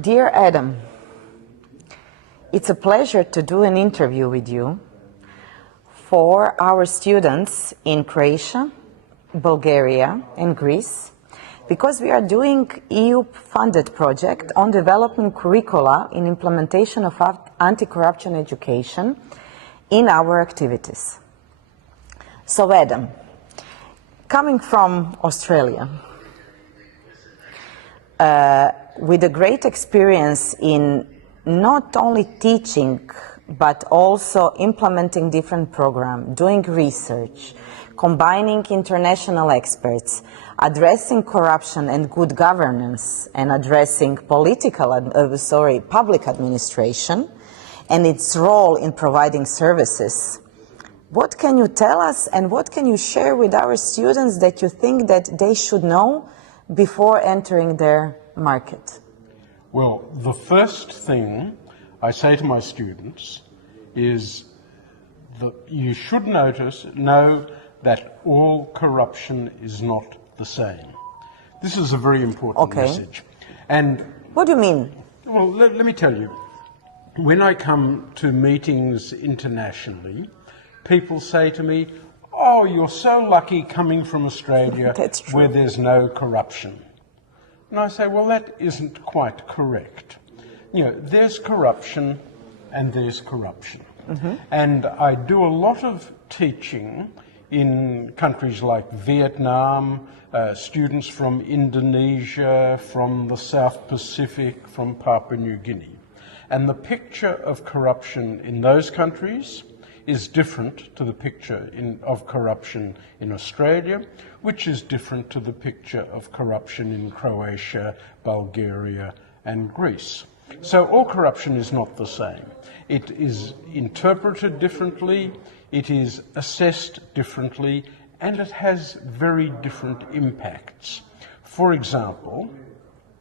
Dear Adam, it's a pleasure to do an interview with you for our students in Croatia, Bulgaria and Greece, because we are doing EU-funded project on developing curricula in implementation of anti-corruption education in our activities. So Adam, coming from Australia, with a great experience in not only teaching but also implementing different programs, doing research, combining international experts, addressing corruption and good governance, and addressing public administration and its role in providing services. What can you tell us and what can you share with our students that you think that they should know before entering their market? Well, the first thing I say to my students is that you should know that all corruption is not the same. This is a very important message. And what do you mean? Well, let me tell you. When I come to meetings internationally, people say to me, "Oh, you're so lucky coming from Australia where there's no corruption." And I say, well, that isn't quite correct. You know, there's corruption and there's corruption. Mm-hmm. And I do a lot of teaching in countries like Vietnam, students from Indonesia, from the South Pacific, from Papua New Guinea. And the picture of corruption in those countries is different to the picture of corruption in Australia, which is different to the picture of corruption in Croatia, Bulgaria, and Greece. So all corruption is not the same. It is interpreted differently, it is assessed differently, and it has very different impacts. For example,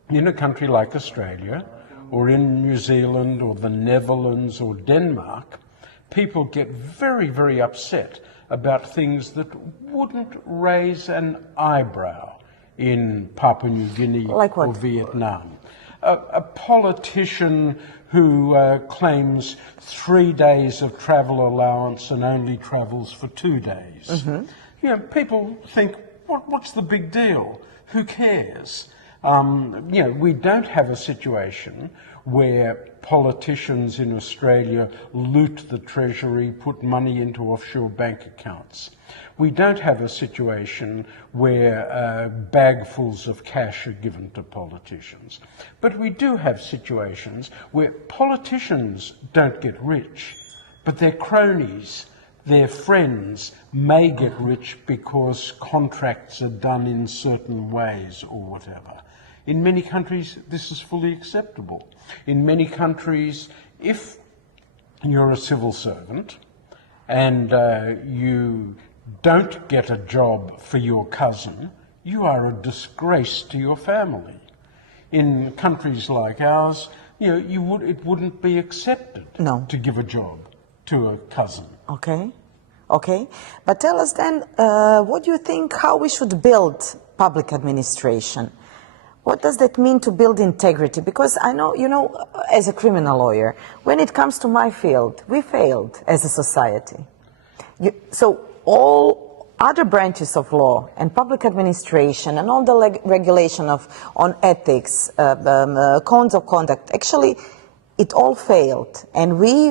in a country like Australia, or in New Zealand, or the Netherlands, or Denmark, people get very, very upset about things that wouldn't raise an eyebrow in Papua New Guinea or Vietnam. A politician who claims 3 days of travel allowance and only travels for 2 days. Mm-hmm. You know, people think, what's the big deal? Who cares? You know, we don't have a situation where politicians in Australia loot the treasury, put money into offshore bank accounts. We don't have a situation where bagfuls of cash are given to politicians. But we do have situations where politicians don't get rich, but their cronies, their friends may get rich because contracts are done in certain ways or whatever. In many countries, this is fully acceptable. In many countries, if you're a civil servant and you don't get a job for your cousin, you are a disgrace to your family. In countries like ours, you know, it wouldn't be accepted to give a job to a cousin. Okay. But tell us then, what do you think how we should build public administration? What does that mean to build integrity? Because I know, you know, as a criminal lawyer, when it comes to my field, we failed as a society. So all other branches of law and public administration and all the regulation on ethics, codes of conduct, actually, it all failed. And we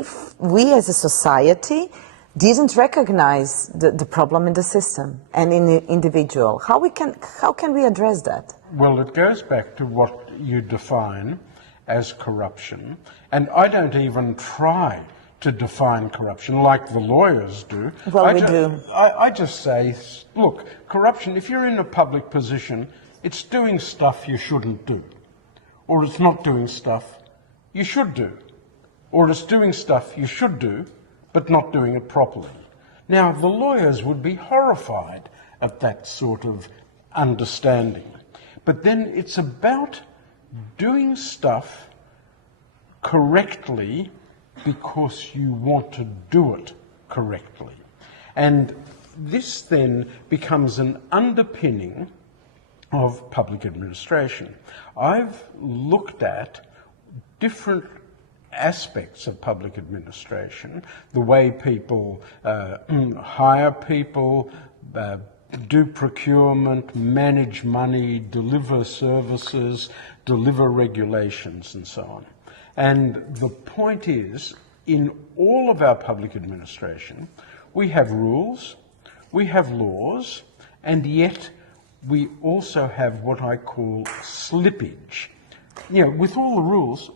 as a society didn't recognize the problem in the system and in the individual. How can we address that? Well, it goes back to what you define as corruption, and I don't even try to define corruption like the lawyers do. Well, we do. I just say, look, corruption, if you're in a public position, it's doing stuff you shouldn't do, or it's not doing stuff you should do, or it's doing stuff you should do, but not doing it properly. Now, the lawyers would be horrified at that sort of understanding. But then it's about doing stuff correctly because you want to do it correctly. And this then becomes an underpinning of public administration. I've looked at different aspects of public administration, the way people hire people, do procurement, manage money, deliver services, deliver regulations, and so on. And the point is, in all of our public administration, we have rules, we have laws, and yet we also have what I call slippage. You know, with all the rules,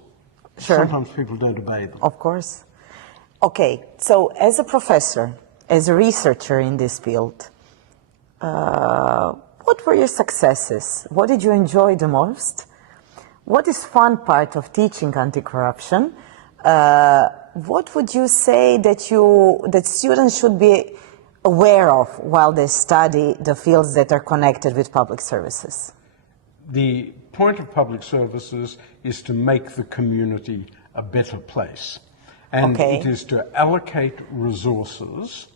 sure, sometimes people don't obey them. Of course. Okay, so as a professor, as a researcher in this field, what were your successes? What did you enjoy the most? What is fun part of teaching anti-corruption? What would you say that students should be aware of while they study the fields that are connected with public services? The point of public services is to make the community a better place. And it is to allocate resources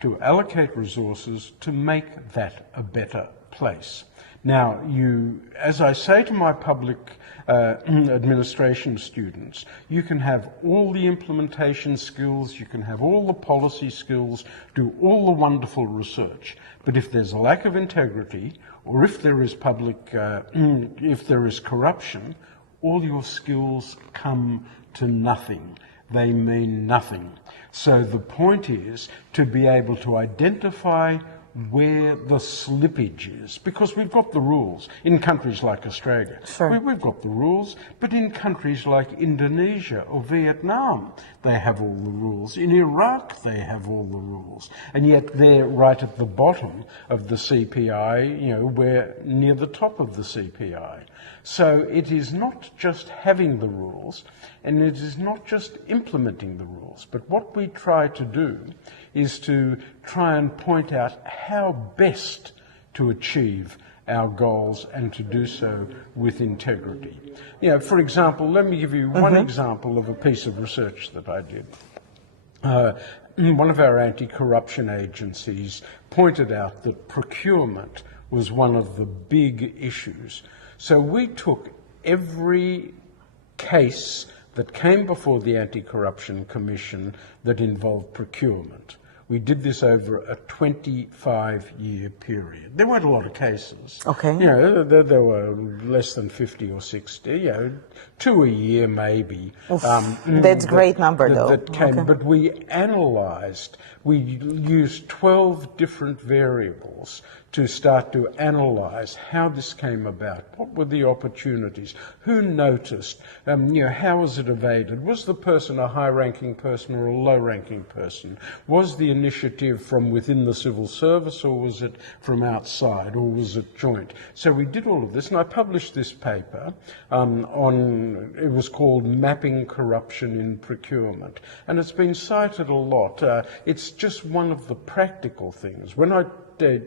to make that a better place. Now, as I say to my public administration students, you can have all the implementation skills, you can have all the policy skills, do all the wonderful research, but if there's a lack of integrity, or if there is if there is corruption, all your skills come to nothing. They mean nothing. So the point is to be able to identify where the slippage is, because we've got the rules in countries like Australia. Sure. We've got the rules, but in countries like Indonesia or Vietnam, they have all the rules. In Iraq, they have all the rules. And yet they're right at the bottom of the CPI, you know, we're near the top of the CPI. So it is not just having the rules, and it is not just implementing the rules, but what we try to do is to try and point out how best to achieve our goals and to do so with integrity. You know, for example, let me give you one example of a piece of research that I did. One of our anti-corruption agencies pointed out that procurement was one of the big issues. So we took every case that came before the Anti-Corruption Commission that involved procurement. We did this over a 25-year period. There weren't a lot of cases. Okay. You know, there were less than 50 or 60, you know, 2 a year maybe. That's a great number, though. That came, but we analysed, we used 12 different variables to start to analyse how this came about. What were the opportunities? Who noticed? You know, how was it evaded? Was the person a high-ranking person or a low-ranking person? Was the initiative from within the civil service, or was it from outside, or was it joint? So we did all of this, and I published this paper it was called Mapping Corruption in Procurement, and it's been cited a lot. It's just one of the practical things. When I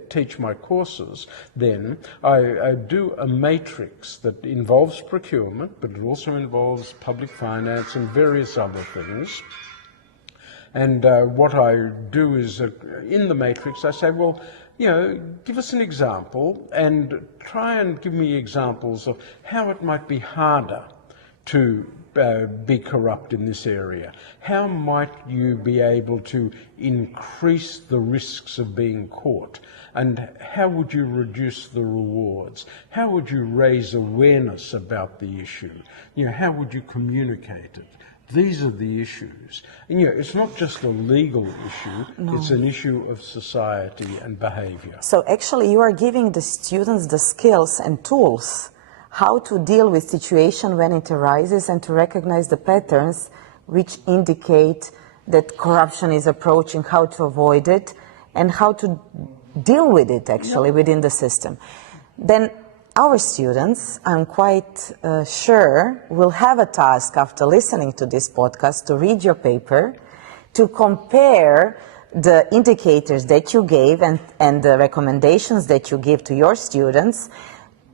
teach my courses, then I do a matrix that involves procurement, but it also involves public finance and various other things. And what I do is, in the matrix, I say, well, you know, give us an example and try and give me examples of how it might be harder to be corrupt in this area. How might you be able to increase the risks of being caught? And how would you reduce the rewards? How would you raise awareness about the issue? You know, how would you communicate it? These are the issues. And, you know, it's not just a legal issue, it's an issue of society and behaviour. So actually you are giving the students the skills and tools how to deal with situation when it arises and to recognize the patterns which indicate that corruption is approaching, how to avoid it, and how to deal with it actually within the system. Then our students, I'm quite sure, will have a task after listening to this podcast to read your paper, to compare the indicators that you gave and the recommendations that you give to your students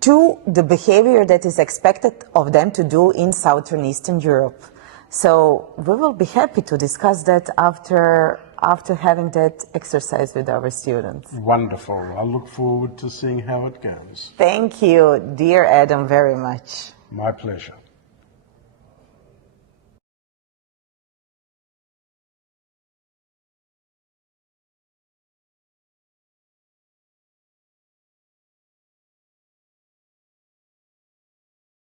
to the behavior that is expected of them to do in Southern Eastern Europe. So we will be happy to discuss that after after having that exercise with our students. Wonderful. I look forward to seeing how it goes. Thank you, dear Adam, very much. My pleasure.